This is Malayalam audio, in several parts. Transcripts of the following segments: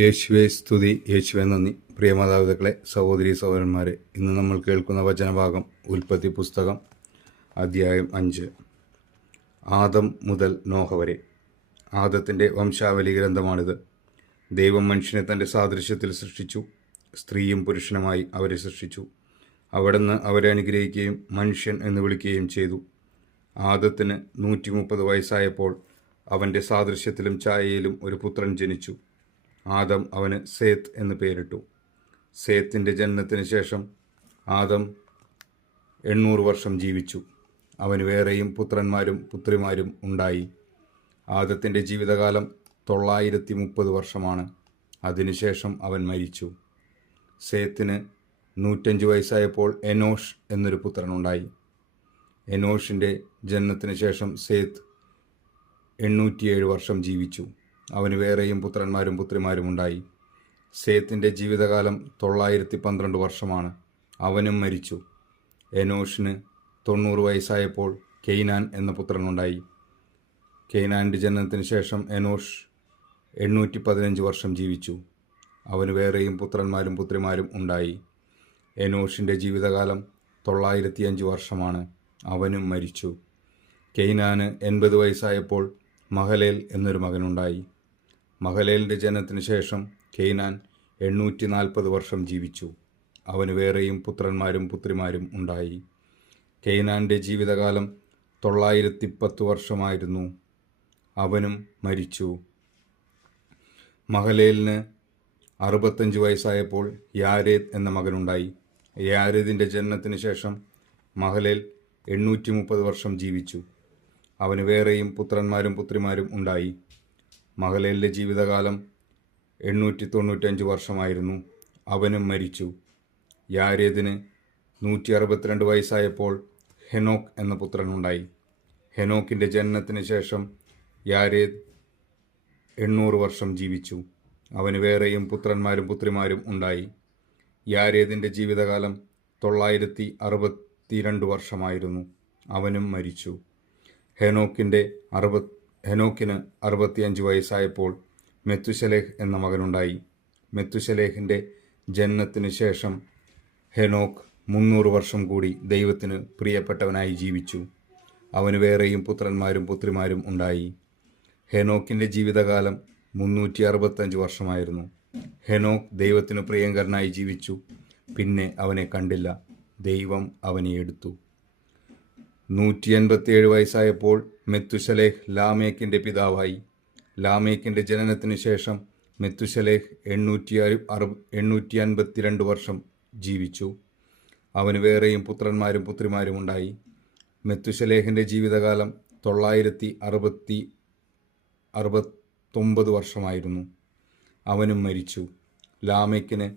യേശുവെ സ്തുതി, യേശുവെ നന്ദി. പ്രിയ മാതാപിതാക്കളെ, സഹോദരി സഹോദരന്മാരെ, ഇന്ന് നമ്മൾ കേൾക്കുന്ന വചനഭാഗം ഉൽപ്പത്തി പുസ്തകം അധ്യായം 5, ആദം മുതൽ നോഹ വരെ. ആദത്തിൻ്റെ വംശാവലി ഗ്രന്ഥമാണിത്. ദൈവം മനുഷ്യനെ തൻ്റെ സാദൃശ്യത്തിൽ സൃഷ്ടിച്ചു, സ്ത്രീയും പുരുഷനുമായി അവരെ സൃഷ്ടിച്ചു. അവിടുന്ന് അവരെ അനുഗ്രഹിക്കുകയും മനുഷ്യൻ എന്ന് വിളിക്കുകയും ചെയ്തു. ആദത്തിന് 130 വയസ്സായപ്പോൾ അവൻ്റെ സാദൃശ്യത്തിലും ഛായയിലും ഒരു പുത്രൻ ജനിച്ചു. ആദം അവന് സേത്ത് എന്ന് പേരിട്ടു. സേത്തിൻ്റെ ജനനത്തിന് ശേഷം ആദം 800 വർഷം ജീവിച്ചു. അവന് വേറെയും പുത്രന്മാരും പുത്രിമാരും ഉണ്ടായി. ആദത്തിൻ്റെ ജീവിതകാലം 930 വർഷമാണ്. അതിനുശേഷം അവൻ മരിച്ചു. സേത്തിന് 105 വയസ്സായപ്പോൾ എനോഷ് എന്നൊരു പുത്രനുണ്ടായി. എനോഷിൻ്റെ ജനനത്തിന് ശേഷം സേത്ത് 807 വർഷം ജീവിച്ചു. അവന് വേറെയും പുത്രന്മാരും പുത്രിമാരും ഉണ്ടായി. സേത്തിൻ്റെ ജീവിതകാലം 912 വർഷമാണ്. അവനും മരിച്ചു. എനോഷിന് 90 വയസ്സായപ്പോൾ കെയ്നാൻ എന്ന പുത്രനുണ്ടായി. കെയ്നാൻ്റെ ജനനത്തിന് ശേഷം എനോഷ് 815 വർഷം ജീവിച്ചു. അവന് വേറെയും പുത്രന്മാരും പുത്രിമാരും ഉണ്ടായി. എനോഷിൻ്റെ ജീവിതകാലം 905 വർഷമാണ്. അവനും മരിച്ചു. കെയ്നാന് 80 വയസ്സായപ്പോൾ മഹലേൽ എന്നൊരു മകനുണ്ടായി. മഹലേലിൻ്റെ ജനനത്തിന് ശേഷം കെയ്നാൻ 840 വർഷം ജീവിച്ചു. അവന് വേറെയും പുത്രന്മാരും പുത്രിമാരും ഉണ്ടായി. കെയ്നാൻ്റെ ജീവിതകാലം 910 വർഷമായിരുന്നു. അവനും മരിച്ചു. മഹലേലിന് 65 വയസ്സായപ്പോൾ യാരേദ് എന്ന മകനുണ്ടായി. യാരേദിൻ്റെ ജനനത്തിന് ശേഷം മഹലേൽ 830 വർഷം ജീവിച്ചു. അവന് വേറെയും പുത്രന്മാരും പുത്രിമാരും ഉണ്ടായി. മഹലേലിൻ്റെ ജീവിതകാലം 895 വർഷമായിരുന്നു. അവനും മരിച്ചു. യാരേദിന് 162 വയസ്സായപ്പോൾ ഹെനോക്ക് എന്ന പുത്രനുണ്ടായി. ഹെനോക്കിൻ്റെ ജനനത്തിന് ശേഷം യാരേദ് 800 വർഷം ജീവിച്ചു. അവന് വേറെയും പുത്രന്മാരും പുത്രിമാരും ഉണ്ടായി. യാരേദിൻ്റെ ജീവിതകാലം 962 വർഷമായിരുന്നു. അവനും മരിച്ചു. ഹെനോക്കിന് 65 വയസ്സായപ്പോൾ മെത്തുശലേഹ് എന്ന മകനുണ്ടായി. മെത്തുശലേഹിൻ്റെ ജനനത്തിന് ശേഷം ഹെനോക്ക് 300 വർഷം കൂടി ദൈവത്തിന് പ്രിയപ്പെട്ടവനായി ജീവിച്ചു. അവന് വേറെയും പുത്രന്മാരും പുത്രിമാരും ഉണ്ടായി. ഹെനോക്കിൻ്റെ ജീവിതകാലം 365 വർഷമായിരുന്നു. ഹെനോക്ക് ദൈവത്തിന് പ്രിയങ്കരനായി ജീവിച്ചു. പിന്നെ അവനെ കണ്ടില്ല. ദൈവം അവനെ എടുത്തു. 187 വയസ്സായപ്പോൾ മെത്തുശലേഹ് ലാമേക്കിൻ്റെ പിതാവായി. ലാമേക്കിൻ്റെ ജനനത്തിന് ശേഷം മെത്തുശലേഹ് 852 വർഷം ജീവിച്ചു. അവന് വേറെയും പുത്രന്മാരും പുത്രിമാരും ഉണ്ടായി. മെത്തുശലേഹിൻ്റെ ജീവിതകാലം 969 വർഷമായിരുന്നു. അവനും മരിച്ചു. ലാമേക്കിന്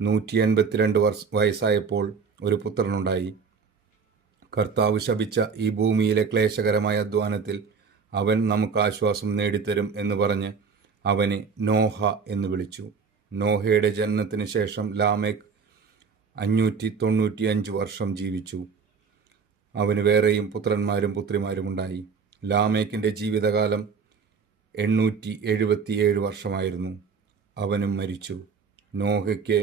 182 വയസ്സായപ്പോൾ ഒരു പുത്രനുണ്ടായി. കർത്താവ് ശപിച്ച ഈ ഭൂമിയിലെ ക്ലേശകരമായ അധ്വാനത്തിൽ അവൻ നമുക്ക് ആശ്വാസം നേടിത്തരും എന്ന് പറഞ്ഞ് അവനെ നോഹ എന്ന് വിളിച്ചു. നോഹയുടെ ജനനത്തിന് ശേഷം ലാമേക്ക് 595 വർഷം ജീവിച്ചു. അവന് വേറെയും പുത്രന്മാരും പുത്രിമാരും ഉണ്ടായി. ലാമേക്കിൻ്റെ ജീവിതകാലം 877 വർഷമായിരുന്നു. അവനും മരിച്ചു. നോഹയ്ക്ക്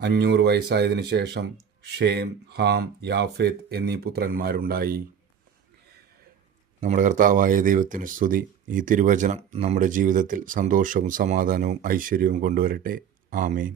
500 വയസ്സായതിനു ശേഷം ഷേം, ഹാം, യാഫേത്ത് എന്നീ പുത്രന്മാരുണ്ടായി. നമ്മുടെ കർത്താവായ ദൈവത്തിന് സ്തുതി. ഈ തിരുവചനം നമ്മുടെ ജീവിതത്തിൽ സന്തോഷവും സമാധാനവും ഐശ്വര്യവും കൊണ്ടുവരട്ടെ. ആമേൻ.